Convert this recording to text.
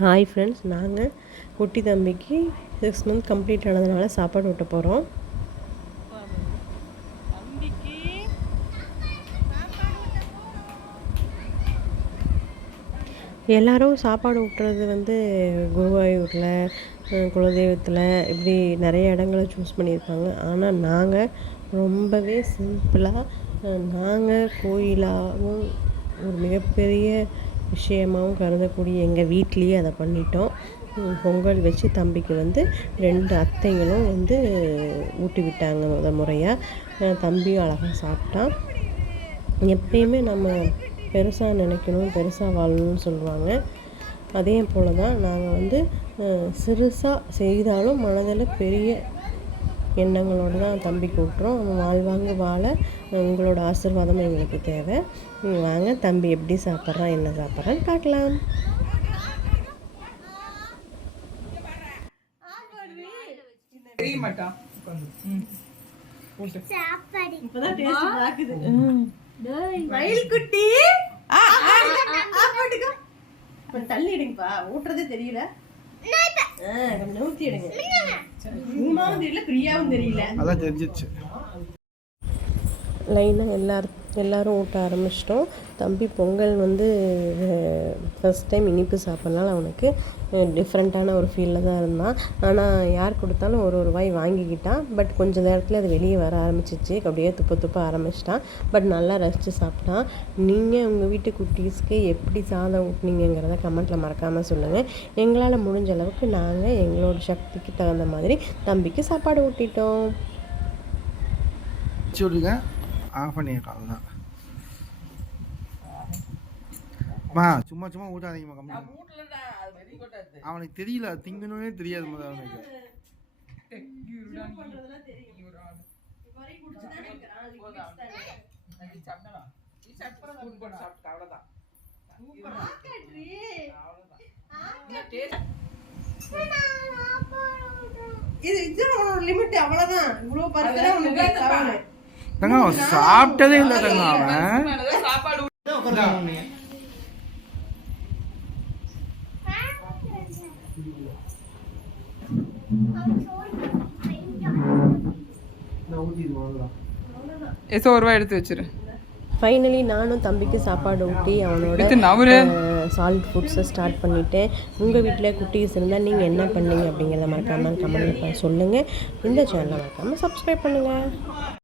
Hi friends நாங்கள் குட்டி தம்பிக்கு சிக்ஸ் மந்த் கம்ப்ளீட் ஆனதுனால சாப்பாடு ஊட்ட போகிறோம் எல்லாரும் சாப்பாடு ஊட்டுறது வந்து குருவாயூரில் குலதெய்வத்தில் இப்படி நிறைய இடங்களை சூஸ் பண்ணியிருப்பாங்க ஆனால் நாங்கள் ரொம்பவே சிம்பிளாக நாங்கள் கோயிலாகவும் ஒரு மிகப்பெரிய விஷயமாகவும் கருதக்கூடிய எங்கள் வீட்லேயே அதை பண்ணிட்டோம். பொங்கல் வச்சு தம்பிக்கு வந்து ரெண்டு அத்தைங்களும் வந்து ஊட்டி விட்டாங்க முத முறையாக தம்பியும் அழகாக சாப்பிட்டான். எப்பயுமே நம்ம பெருசாக நினைக்கணும் பெருசாக வாழணும்னு சொல்லுவாங்க. அதே போல் தான் நாங்கள் வந்து சிறுசாக செய்தாலும் மனதில் பெரிய எண்ணங்களோடு தான் தம்பிக்கு விட்டுறோம் அவன் வாழ்வாங்க வாழ உங்களோட ஆசீர்வாதம் எங்களுக்கு தேவை. வாங்க தம்பி எப்படி சாப்பிட்றான் என்ன சாப்பிட்றான்னு பார்க்கலாம். தெரிய மாட்டான் உட்காந்து. ம். போட்டு இப்போதான் டேஸ்ட் பார்க்குது. மயில்குட்டி கொஞ்சம் தள்ளி எடுங்கப்பா. ஊட்டுறதே தெரியல. எடுங்க. உமாவும் தெரியல பிரியாவும் தெரியல. அதான் தெரிஞ்சிச்சு லைனாக எல்லாரும் எல்லோரும் ஊட்ட ஆரம்பிச்சிட்டோம். தம்பி பொங்கல் வந்து ஃபஸ்ட் டைம் இனிப்பு சாப்பிட்றனால அவனுக்கு டிஃப்ரெண்ட்டான ஒரு ஃபீலில் தான் இருந்தான். ஆனால் யார் கொடுத்தாலும் ஒரு ஒரு வாய் வாங்கிக்கிட்டான். பட் கொஞ்ச நேரத்தில் அது வெளியே வர ஆரம்பிச்சிச்சு. அப்படியே துப்ப துப்ப ஆரம்பிச்சிட்டான். பட் நல்லா ரசித்து சாப்பிட்டான். நீங்கள் உங்கள் வீட்டு குட்டீஸ்க்கு எப்படி சாதம் ஊட்டினீங்கிறத கமெண்ட்டில் மறக்காமல் சொல்லுங்கள் எங்களால் முடிஞ்ச அளவுக்கு நாங்கள் எங்களோட சக்திக்கு தகுந்த மாதிரி தம்பிக்கு சாப்பாடு ஊட்டிட்டோம். சொல்லுங்கள் ஆஃப் பண்ணிடுறோம் அதுதான் மா சும்மா சும்மா ஊட்டாதீங்கம்மா கம்மி அவனுக்கு தெரியல அது திங்கணும்னே தெரியாது முதல்ல அவனுக்கு. அவ்வளோதான் இது இதுதான் லிமிட் அவ்வளவுதான். இவ்வளவு பருக்கெல்லாம் உனக்கு. தங்க அவன் சாப்பிட்டதே இல்லை தங்க அவன். எடுத்து வச்சிரு. ஃபைனலி நானும் தம்பிக்கு சாப்பாடு ஊட்டி அவனோட சால்ட் ஃபுட்ஸை ஸ்டார்ட் பண்ணிட்டேன். உங்கள் வீட்டில் குட்டீஸ் இருந்தால் நீங்கள் என்ன பண்ணீங்க அப்படிங்கிறத மறக்காமல் கமெண்ட்டில் சொல்லுங்கள் இந்த சேனலை மறக்காமல் சப்ஸ்கிரைப் பண்ணுங்கள்